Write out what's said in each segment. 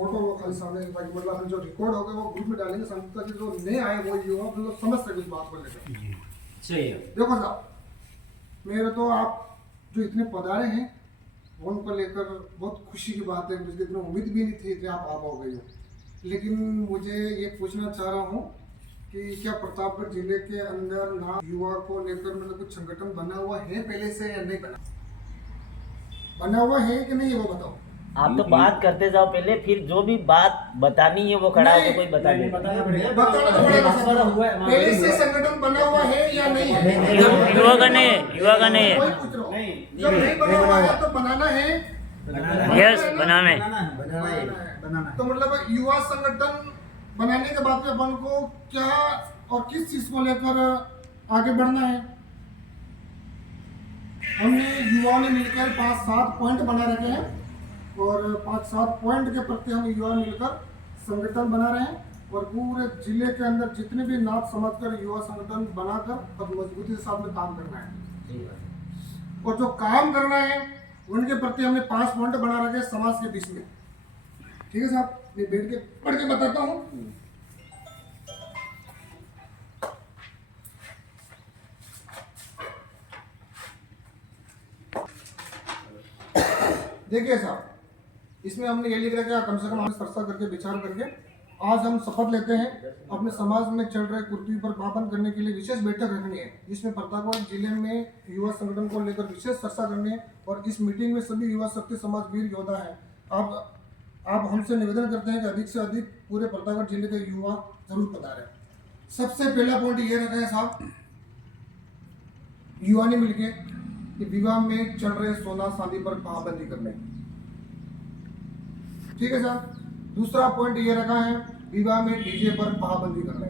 Photo वो खाली सामने ताकि मतलब हम जो रिकॉर्ड हो गए वो ग्रुप में डालेंगे, संस्था के जो नए आए वो युवा मतलब समझ सके इस बात को लेकर। सही है। देखो साहब, मेरे तो आप जो इतने पधारे हैं उनको लेकर बहुत खुशी की बात है, मुझे इतना उम्मीद भी नहीं थी कि आप आ पाओगे हो। लेकिन मुझे ये पूछना चाह रहा हूँ कि क्या प्रतापगढ़ जिले के अंदर ना युवा को लेकर मतलब कुछ संगठन बना हुआ है पहले से या नहीं बना हुआ है कि नहीं, वो बताओ। आप तो बात करते जाओ पहले, फिर जो भी बात बतानी है वो खड़ा होकर कोई बता दे। बताना तो पड़ेगा सर। पहले से संगठन बना हुआ है या नहीं है? युवा का नहीं है, युवा का नहीं है। कोई पूछ रहा हूँ, जब नहीं बना हुआ है तो बनाना है। यस, बनाना है। तो मतलब युवा संगठन बनाने के बाद में अपन को क्या और किस चीज को लेकर आगे बढ़ना है? हमने युवाओं ने मिलकर 5-7 पॉइंट बना रखे हैं और 5-7 पॉइंट के प्रति हम युवा मिलकर संगठन बना रहे हैं और पूरे जिले के अंदर जितने भी नाथ समाज कर युवा संगठन बनाकर और मजबूती के साथ में काम करना है। और जो काम करना है उनके प्रति हमने 5 पॉइंट बना रखे समाज के बीच में। ठीक है साहब, मैं बैठ के पढ़ के बताता हूँ। देखिए साहब, इसमें हमने ये लिख रखा है, कम से कम हम चर्चा करके विचार करके आज हम शपथ लेते हैं अपने समाज में चल रहे कुर्ती पर पाबंद करने के लिए विशेष बैठक रखनी है, जिसमें प्रतापगढ़ जिले में युवा संगठन को लेकर विशेष चर्चा करनी है। और इस मीटिंग में सभी युवा शक्ति समाज वीर योद्धा है। आप हमसे निवेदन करते हैं कि अधिक से अधिक पूरे प्रतापगढ़ जिले के युवा जरूर पधारें। सबसे पहला पॉइंट ये रखा है साहब, युवा ने मिलकर कि विवाह में चल रहे सोना चांदी पर पाबंदी करने। ठीक है साहब। दूसरा पॉइंट ये रखा है, विवाह में डीजे पर पाबंदी करने।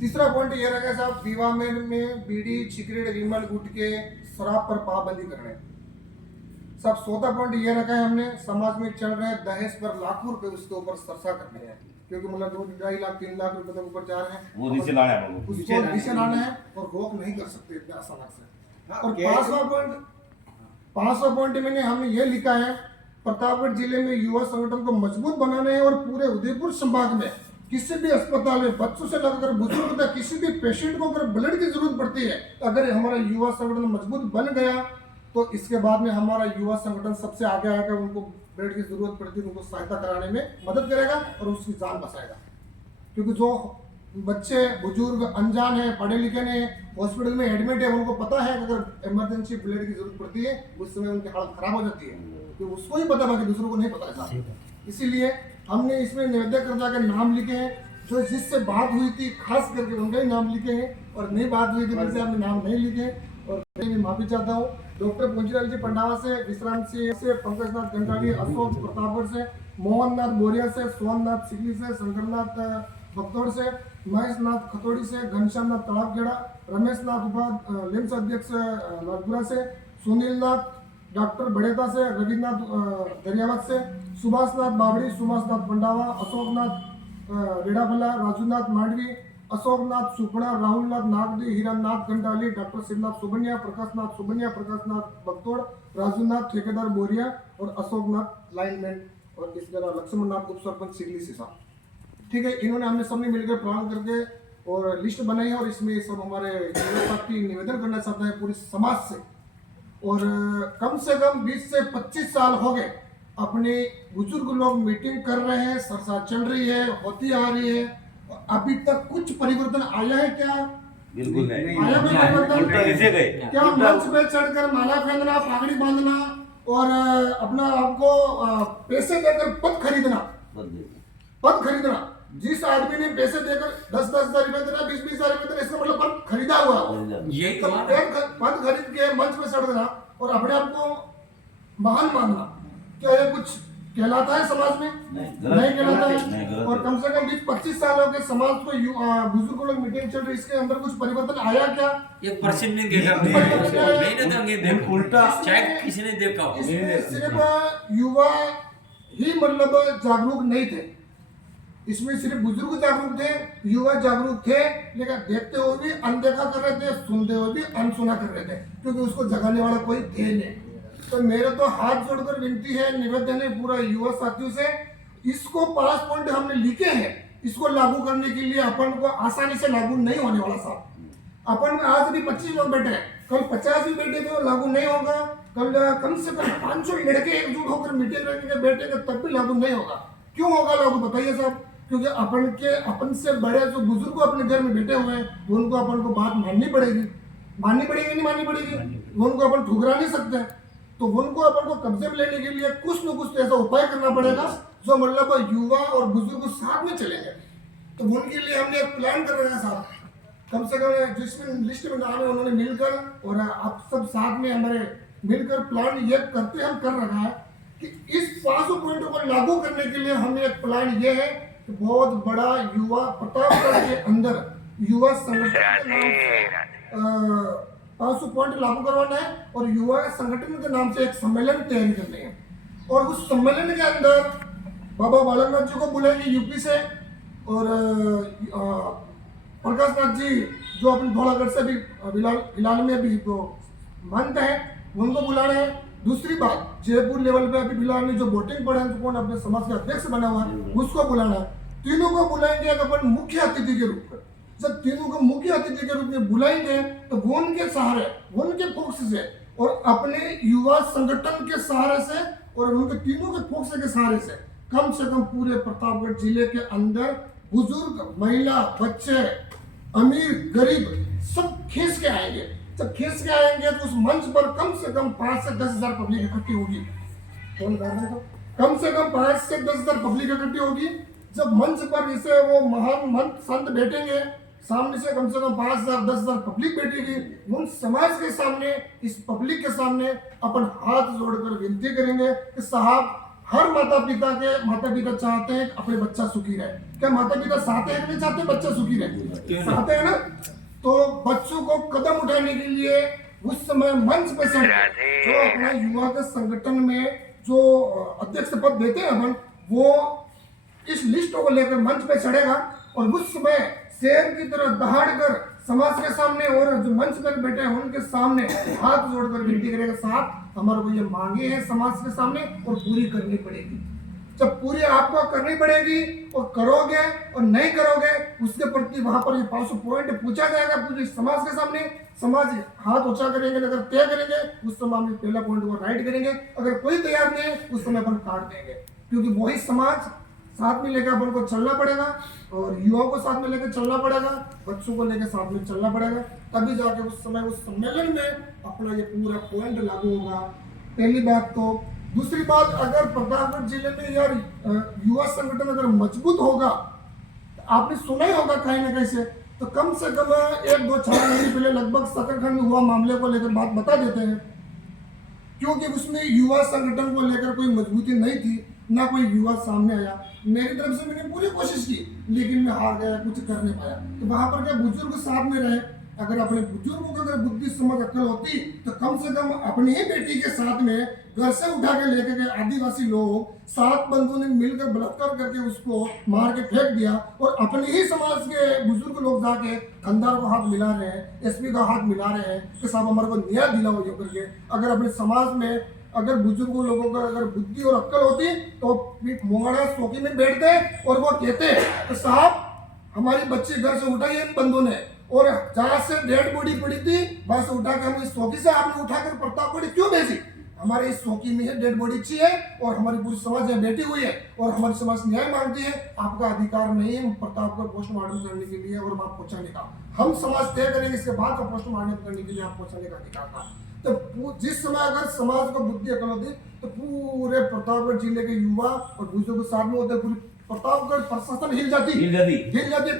तीसरा पॉइंट ये रखा है साहब, विवाह में बीड़ी सिगरेट विमल गुटखे शराब पर पाबंदी करने। साहब चौथा पॉइंट ये रखा है हमने, समाज में चल रहे दहेज पर लाखों रुपए उसके ऊपर चर्चा करनी है, क्योंकि मतलब 2-2.5 लाख 3 लाख रुपए तक ऊपर जा रहे हैं, वो नीचे लाना है, उसको नीचे लाना है और रोक नहीं कर सकते इतना आसानी से। और पांचवा पॉइंट मैंने हमने ये लिखा है, प्रतापगढ़ जिले में युवा संगठन को मजबूत बनाना है और पूरे उदयपुर संभाग में किसी भी अस्पताल में बच्चों से लेकर बुजुर्ग तक किसी भी पेशेंट को अगर ब्लड की जरूरत पड़ती है, अगर हमारा युवा संगठन मजबूत बन गया तो इसके बाद में हमारा युवा संगठन सबसे आगे आएगा। उनको ब्लड की जरूरत पड़ती है उनको सहायता कराने में मदद करेगा और उसकी जान बचाएगा। क्योंकि जो बच्चे बुजुर्ग अनजान है, पढ़े लिखे नहीं, हॉस्पिटल में एडमिट है, उनको पता है कि अगर इमरजेंसी ब्लड की जरूरत पड़ती है उस समय उनकी हालत खराब हो जाती है, तो उसको ही पता, बाकी दूसरों को नहीं पता है। इसीलिए हमने इसमें निवेदकर्ता के नाम लिखे हैं, जो जिससे बात हुई थी खास करके उनका ही नाम लिखे हैं, और नई बात हुई थी उनसे हमने नाम नहीं लिखे। और मैं माफी चाहता हूँ डॉक्टर पुंजीलाल जी पंडावा से, विश्राम सिंह से, पंकजनाथ गंडाली, अशोक प्रतापगढ़ से, मोहननाथ बोरिया से, सोमनाथ सिकली से, शंकरनाथ भक्तौड़ से, महेशनाथ खतौड़ी से, घनश्यामनाथ तड़ापगेड़ा, रमेशनाथ लिम्स अध्यक्ष लालपुरा से, सुनीलनाथ डॉक्टर बड़ेता से, रविन्द्रनाथ दरियावत से, सुभाषनाथ बाबड़ी, सुभाषनाथ पंडावा, अशोकनाथ रेडाफला, राजूनाथ मांडवी, अशोकनाथ सुपड़ा, राहुलनाथ नागदी, हिरननाथ गंडाली, डॉक्टर शिवनाथ सुबनिया, प्रकाशनाथ भक्तौड़, राजूनाथ ठेकेदार बोरिया और अशोकनाथ लाइनमैन और इस तरह लक्ष्मणनाथ उप सरपंच सिगली से साहब। ठीक है, इन्होंने हमने सबने मिलकर प्लान करके और लिस्ट बनाई है और इसमें सब हमारे साथी निवेदन करना चाहता है पूरे समाज से। और कम से कम 20 से 25 साल हो गए अपने बुजुर्ग लोग मीटिंग कर रहे हैं, चर्चा चल रही है, होती आ रही है, अभी तक कुछ परिवर्तन आया है क्या? बिल्कुल नहीं आया कोई परिवर्तन? गए क्या मंच पे चढ़कर माला पहनना, पगड़ी बांधना और अपना आपको पैसे देकर पद खरीदना, जिस आदमी ने पैसे देकर 10-10 हजार रुपए देना, 20-20 हजार रुपए देना, इसका मतलब पद खरीदा हुआ है। पद खरीद के मंच पे चढ़ देना और अपने आप को महान मानना, क्या ये कुछ कहलाता है समाज में? नहीं कहलाता है। और कम से कम 20-25 सालों के समाज को बुजुर्ग लोग मीटिंग चल रही, इसके अंदर कुछ परिवर्तन आया क्या? 1% नहीं देखा, उल्टा चाहे किसी ने देखा। सिर्फ युवा ही मतलब जागरूक नहीं थे, इसमें सिर्फ बुजुर्ग जागरूक थे, युवा जागरूक थे, लेकिन देखते हुए भी अनदेखा कर रहे थे, सुनते हुए भी अनसुना कर रहे थे, क्योंकि उसको जगाने वाला कोई थे नहीं। तो मेरे तो हाथ जोड़कर विनती है, निवेदन है पूरा युवा साथियों से, इसको 5 पॉइंट हमने लिखे हैं, इसको लागू करने के लिए अपन को आसानी से लागू नहीं होने वाला साहब। अपन आज भी 25 लोग बैठे हैं, कल 50 भी बैठे तो लागू नहीं होगा, कल कम से कम 500 लड़के एकजुट होकर मीटिंग रखेंगे बैठेंगे तब भी लागू नहीं होगा। क्यों होगा लागू बताइए साहब? क्योंकि अपन से बड़े जो बुजुर्ग अपने घर में बैठे हुए हैं उनको अपन को बात माननी पड़ेगी नहीं माननी पड़ेगी, उनको अपन ठुकरा नहीं सकते। तो उनको अपन को कब्जे में लेने के लिए कुछ न कुछ ऐसा उपाय करना पड़ेगा जो मतलब युवा और बुजुर्ग साथ में चलेंगे। तो उनके लिए हमने एक प्लान कर रहे हैं साहब, कम से कम जिसमें लिस्ट में नाम है उन्होंने मिलकर और आप सब साथ में हमारे मिलकर प्लान ये करते हम कर रखा है कि इस 500 पॉइंटों को लागू करने के लिए हमें एक प्लान ये है कि बहुत बड़ा युवा प्रतापगढ़ के अंदर युवा संगठन के नाम से 500 पॉइंट लागू करवाना है और युवा संगठन के नाम से एक सम्मेलन तैयारी करनी है। और उस सम्मेलन के अंदर बाबा बालकनाथ जी को बुलाएंगे यूपी से और प्रकाश नाथ जी जो अपने धौलागढ़ से भी फिलहाल में अभी तो मंत है उनको बुलाना है। दूसरी बात, जयपुर लेवल पे अभी फिलहाल में जो वोटिंग पड़े हैं कौन अपने समाज के अध्यक्ष बना हुआ है उसको बुलाना है। तीनों को बुलाएंगे अपन मुख्य अतिथि के रूप में। जब तीनों को मुख्य अतिथि के रूप में बुलाएंगे तो वो उनके सहारे, उनके फोकस से और अपने युवा संगठन के सहारे से और उनके तीनों के फोकस के सहारे से कम से कम पूरे प्रतापगढ़ जिले के अंदर बुजुर्ग, महिला, बच्चे, अमीर, गरीब सब खींच के आएंगे। जब खींच के आएंगे तो उस मंच पर कम से कम 5 से 10 हजार पब्लिक इकट्ठी होगी। कम से कम 5 से 10 हजार पब्लिक इकट्ठी होगी। जब मंच पर जैसे वो महान मंत संत बैठेंगे सामने से कम 5 हजार 10 हजार पब्लिक बैठेगी, उन समाज के सामने, इस पब्लिक के सामने अपन हाथ जोड़कर विनती करेंगे कि साहब हर माता पिता चाहते हैं अपने बच्चा सुखी रहे। क्या माता पिता चाहते हैं कि नहीं चाहते बच्चा सुखी रहे? चाहते हैं ना। तो बच्चों को कदम उठाने के लिए उस समय मंच पे जो अपना युवा के संगठन में जो अध्यक्ष पद देते हैं अपन, वो इस लिस्ट को लेकर मंच पे चढ़ेगा और उस समय शेर की तरह दहाड़ कर समाज के सामने और जो मंच पर बैठे हैं उनके सामने हाथ जोड़कर विनती करेगा, साहब हमारे को ये मांगे हैं समाज के सामने और पूरी करनी पड़ेगी। जब पूरी आपको करनी पड़ेगी और करोगे और नहीं करोगे उसके प्रति वहां पर ये 500 पॉइंट पूछा जाएगा पूरे समाज के सामने। समाज हाथ ऊंचा करेंगे, अगर तय करेंगे उस समय हम पहला पॉइंट को राइट करेंगे, अगर कोई तैयार नहीं है उस समय अपन काट देंगे। क्योंकि वही समाज साथ में लेकर अपन को चलना पड़ेगा और युवाओं को साथ में लेकर चलना पड़ेगा, बच्चों को लेकर साथ में चलना पड़ेगा, तभी जाके उस समय उस सम्मेलन में अपना ये पूरा पॉइंट लागू होगा। पहली बात। तो दूसरी बात, अगर प्रतापगढ़ जिले में यार युवा संगठन अगर मजबूत होगा, आपने सुना ही होगा कहीं ना कहीं से, तो कम से कम 1-2-4 महीने पहले लगभग सकरखंड में हुआ मामले को लेकर बात बता देते हैं, क्योंकि उसमें युवा संगठन को लेकर कोई मजबूती नहीं थी, ना कोई युवा सामने आया। मेरी तरफ से मैंने पूरी कोशिश की लेकिन मैं हार गया, कुछ कर नहीं पाया। तो वहां पर क्या बुजुर्ग साथ में रहे, अगर अपने बुजुर्गों को अगर बुद्धि समझ अक्ल होती तो कम से कम अपनी ही बेटी के साथ में घर से उठा के लेके गए आदिवासी लोग 7 बंधुओं ने मिलकर बलात्कार करके उसको मार के फेंक दिया और अपने ही समाज के बुजुर्ग लोग जाके थानेदार को हाथ मिला रहे हैं, एसपी का हाथ मिला रहे हैं कि साहब हमारे को न्याय दिलाओ ये करके। अगर अपने समाज में अगर बुजुर्गों लोगों का अगर बुद्धि और अक्ल होती तो मोंगड़ा चौकी में बैठते और वो कहते कि साहब हमारी बच्ची घर से उठाई इन बंधुओं ने और जहां से डेड बॉडी पड़ी थी वहां से उठा के हम इस चौकी से आपने उठाकर प्रतापगढ़ क्यों भेजी? हमारे इस चौकी में है डेड बॉडी अच्छी है और हमारी पूरी समाज यहाँ बैठी हुई है और हमारी समाज न्याय मांगती है। आपका अधिकार नहीं है प्रतापगढ़ पोस्टमार्टम करने के लिए और वहां पहुंचाने का। हम समाज तय करेंगे इसके बाद का पोस्टमार्टम करने के लिए आप पहुंचाने का अधिकार था। तो जिस समय अगर समाज को बुद्धि अकल होती तो पूरे प्रतापगढ़ जिले के युवा और बुजुर्ग साथ में होते, पूरी प्रतापगढ़ प्रशासन हिल जाती।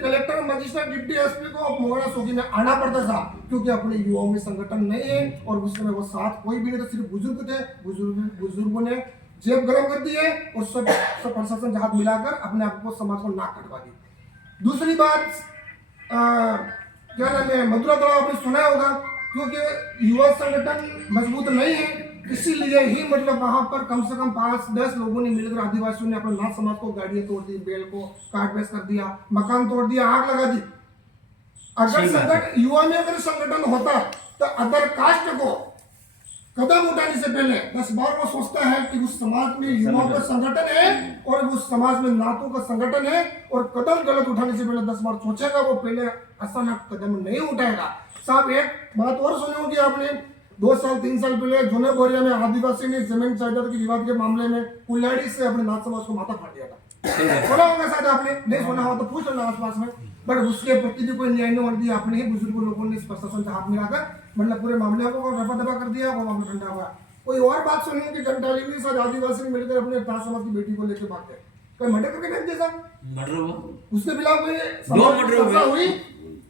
कलेक्टर, मजिस्ट्रेट, डिप्टी एसपी को मोगरा चौकी में आना पड़ता था क्योंकि अपने युवाओं में संगठन नहीं है और उस समय वो साथ कोई भी नहीं था, सिर्फ बुजुर्ग थे। बुजुर्गों ने जेब गरम कर दी है और सब प्रशासन हाथ मिलाकर अपने आप को समाज को नाक कटवा दी। दूसरी बात, क्या नाम है, मथुरा तलाव आपने सुना होगा, क्योंकि युवा संगठन मजबूत नहीं है इसीलिए ही मतलब वहां पर कम से कम 5-10 लोगों ने मिलकर आदिवासियों ने अपने नाथ समाज को गाड़ियां तोड़ दी, बेल को काट बेच कर दिया, मकान तोड़ दिया, आग लगा दी। अगर संगठन युवा में अगर संगठन होता तो अदर कास्ट को कदम उठाने से पहले 10 बार वो सोचता है कि उस समाज में युवाओं का संगठन है और उस समाज में नातों का संगठन है, और कदम गलत उठाने से पहले 10 बार सोचेगा, वो पहले अचानक कदम नहीं उठाएगा। साहब एक बात और सुनी होगी आपने, 2 साल 3 साल पहले जोने बोरिया में आदिवासी ने जमीन जायदाद के विवाद के मामले में कुल्हाड़ी से अपने नाथ समाज को माथा फाड़ दिया था। सुना होगा शायद आपने, नहीं सुना हो तो पूछ लेना आसपास में। बट उसके प्रति भी कोई न्याय नहीं होने दिया, अपने ही बुजुर्ग लोगों ने प्रशासन से हाथ मिलाकर मतलब पूरे मामले को रफा दफा कर दिया, वो मामला ठंडा हुआ। कोई और बात सुनी कि घंटाली में शायद आदिवासी ने मिलकर अपने तार समाज की बेटी को लेकर भाग गए, कोई मर्डर करके फेंक दिया साहब, मर्डर हुआ, उसके खिलाफ कोई दो मर्डर हुए, हुई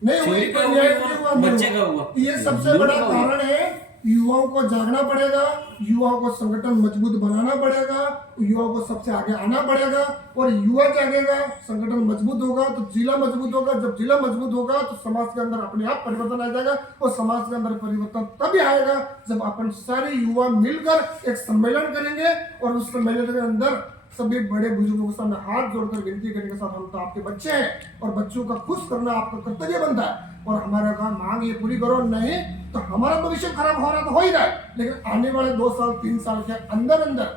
नहीं हुई, चोरी का कोई न्याय हुआ, नहीं हुआ, बच्चे का हुआ। ये सबसे बड़ा कारण है। युवाओं को जागना पड़ेगा, युवाओं को संगठन मजबूत बनाना पड़ेगा, युवाओं को सबसे आगे आना पड़ेगा, और युवा जागेगा, संगठन मजबूत होगा तो जिला मजबूत होगा, जब जिला मजबूत होगा तो समाज के अंदर अपने आप परिवर्तन आ जाएगा, और समाज के अंदर परिवर्तन तभी आएगा जब अपन सारे युवा मिलकर एक सम्मेलन करेंगे, और उस सम्मेलन के अंदर सभी बड़े बुजुर्गों के सामने हाथ जोड़कर विनती करने के साथ हम तो आपके बच्चे हैं और बच्चों का खुश करना आपका कर्तव्य बनता है, और हमारा काम मांग ये पूरी करो, नहीं तो हमारा भविष्य खराब हो रहा तो हो ही रहा है, लेकिन आने वाले 2 साल 3 साल के अंदर अंदर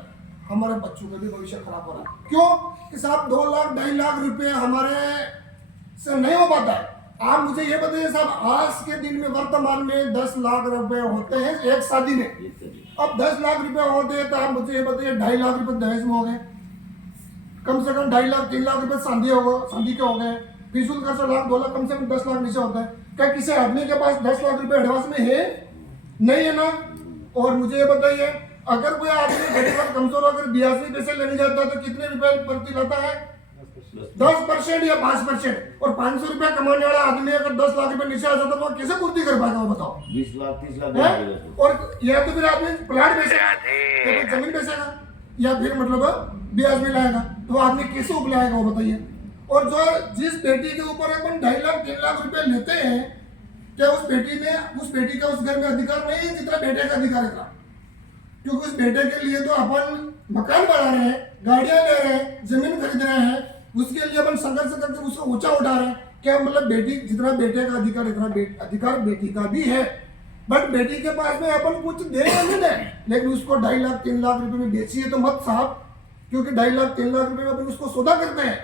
हमारे बच्चों का भी भविष्य खराब हो रहा है। क्यों कि साहब 2 लाख 2.5 लाख रुपए हमारे से नहीं हो पाता है। आप मुझे ये बताइए साहब, आज के दिन में वर्तमान में 10 लाख रुपए होते हैं एक शादी में, अब 10 लाख रुपए होते हैं तो आप मुझे ये बताइए 2.5 लाख रुपए दहेज में हो गए, कम से कम 2.5 लाख 3 लाख रुपए शादी के हो गए, फिजूल खर्चा 1 लाख 2 लाख, कम से कम 10 लाख नीचे होता है। क्या किसी आदमी के पास 10 लाख रुपए एडवांस में है? नहीं है ना। और मुझे ये बताइए, अगर कोई आदमी गरीब और कमजोर होकर 82 पैसे लेने जाता है तो कितने रुपए प्रति लाता है? 10% या 5%। और 500 रुपया कमाने वाला आदमी अगर 10 लाख रुपए नीचे आ जाता तो वो कैसे पूर्ति कर पाएगा, वो बताओ? 20 लाख 30 लाख है? और या तो फिर आदमी प्लाट बेचेगा या फिर जमीन बेचेगा या फिर मतलब ब्याज में लाएगा, तो आदमी कैसे उपलाएगा वो बताइए? और जो जिस बेटी के ऊपर अपन 2.5 लाख 3 लाख रुपए लेते हैं, क्या उस बेटी का उस घर में अधिकार नहीं है जितना बेटे का अधिकार है? क्योंकि उस बेटे के लिए तो अपन मकान बना रहे हैं, गाड़ियां ले रहे हैं, जमीन खरीद रहे हैं, उसके लिए अपन संघर्ष करके उसको ऊंचा उठा रहे हैं। क्या मतलब बेटी जितना बेटे का अधिकार इतना अधिकार बेटी का भी है, बट बेटी के पास में अपन कुछ देंगे नहीं दे, लेकिन उसको 2.5 लाख 3 लाख रुपए में बेचिए तो मत साहब, क्योंकि 2.5 लाख 3 लाख रुपए में अपन उसको सौदा करते हैं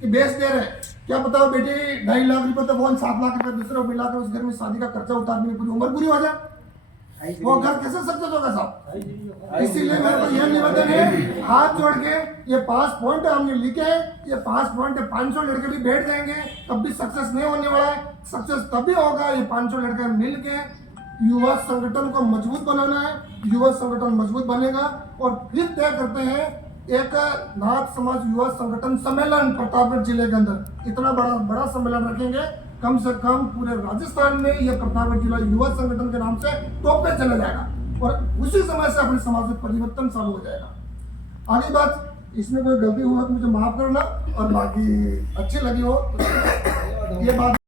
कि बेच दे रहे हैं। क्या बताओ बेटी 2.5 लाख रुपए तो बहुत 7 लाख रुपए दूसरे को मिला कर उस घर में शादी का खर्चा उतारने में पूरी उम्र पूरी हो जाए, वो घर कैसे सक्सेस होगा साहब? इसीलिए मेरे को यह निवेदन है, हाथ जोड़ के ये 5 पॉइंट हमने लिखे हैं, ये 5 पॉइंट 500 लड़के भी बैठ जाएंगे तब भी सक्सेस नहीं होने वाला है। सक्सेस तभी होगा ये 500 लड़के मिल के युवा संगठन को मजबूत बनाना है, युवा संगठन मजबूत बनेगा और फिर तय करते हैं एक नाथ समाज युवा संगठन सम्मेलन प्रतापगढ़ जिले के अंदर। इतना बड़ा सम्मेलन रखेंगे, कम से कम पूरे राजस्थान में यह प्रतापगढ़ जिला युवा संगठन के नाम से टॉप पे चला जाएगा और उसी समय से अपने समाज में परिवर्तन चालू हो जाएगा। आगे बात, इसमें कोई गलती हुआ तो मुझे माफ करना, और बाकी अच्छी लगी हो तो ये बात